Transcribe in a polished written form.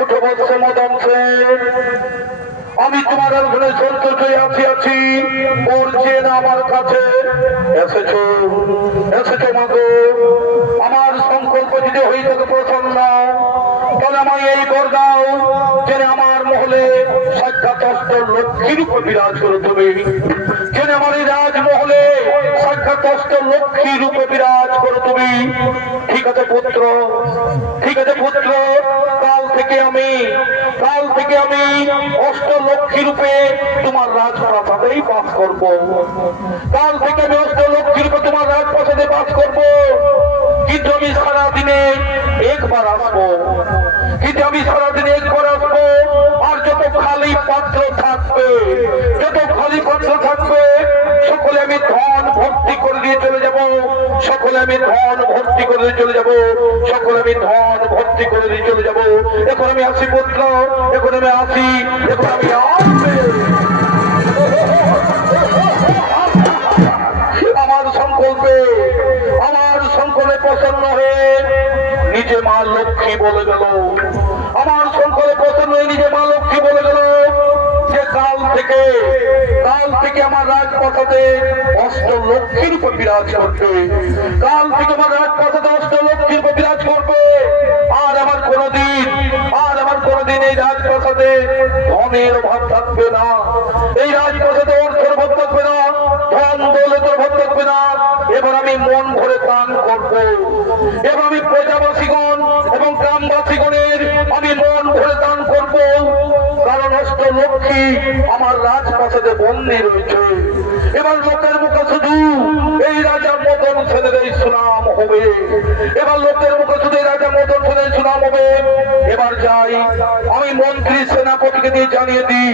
উঠে বসছে মদন সেন। আমি তোমার ওখানে সন্তোষ আছি বলছে না আমার কাছে এসেছো এসেছো মাগো। আমার সংকল্প যদি হয়ে থাকে প্রসন্ন, তাহলে আমায় এই বর দাও যেন আমার মহলে সাক্ষাৎ লক্ষ্মীর উপর বিরাজ করো তুমি, যেন আমার এই রাজমহলে সাক্ষাৎ লক্ষ্মীর উপর বিরাজ করো তুমি। ঠিক আছে পুত্র, ঠিক আছে পুত্র, কাল থেকে আমি অষ্টলক্ষ্মী রূপে তোমার রাজপ্রাসাদেই বাস করব। কাল থেকে আমি অষ্টলক্ষ্মী রূপে তোমার রাজপ্রাসাদে বাস করব। কিন্তু আমি সারাদিনে একবার আসবো, কিন্তু আমি সারাদিনে একবার আসবো। আর যত খালি পাত্র থাকবে, যত খালি পাত্র থাকবে, সকলে আমি ধন ভর্তি করে দিয়ে চলে যাব, সকলে আমি ধন ভর্তি করে দিয়ে চলে যাব, সকলে আমি ধন ভর্তি করে দিয়ে চলে যাব। এখন আমি আসি পুত্র, এখন আমি আসি, এখন আমি আসবে। আমার সংকল্পে প্রসন্ন হয়ে নিজে মা লক্ষ্মী বলে গেল, আমার সংকল্পে প্রসন্ন হয়ে নিজে মা লক্ষ্মী বলে গেল যে কাল থেকে আমার রাজপ্রাসাদে অষ্টলক্ষ্মীর উপর বিরাজ করবে, কাল থেকে আমার রাজপ্রাসাদে অষ্টলক্ষ্মীর উপর বিরাজ করবে। আর আমার কোনদিন এই রাজপ্রাসাদে ধনের অভাব থাকবে না, এই রাজপ্রাসাদে অর্থের অভাব থাকবে না, ধন দৌলতের অভাব থাকবে না। এবার আমি মন ভরে দান করব, এবার আমি প্রজাবাসীগণ এবং গ্রামবাসীগণের আমি মন ভরে দান করব, কারণ অষ্টলক্ষ্মী আমার রাজপ্রাসাদে বন্দী রয়েছে। এবার লোকের মুখে শুধু এই রাজা মদন সেনের এই সুনাম হবে, এবার লোকের মুখে শুধু এই রাজা মদন সেনের সুনাম হবে। এবার যাই, আমি মন্ত্রী সেনাপতিকে দিয়ে জানিয়ে দিই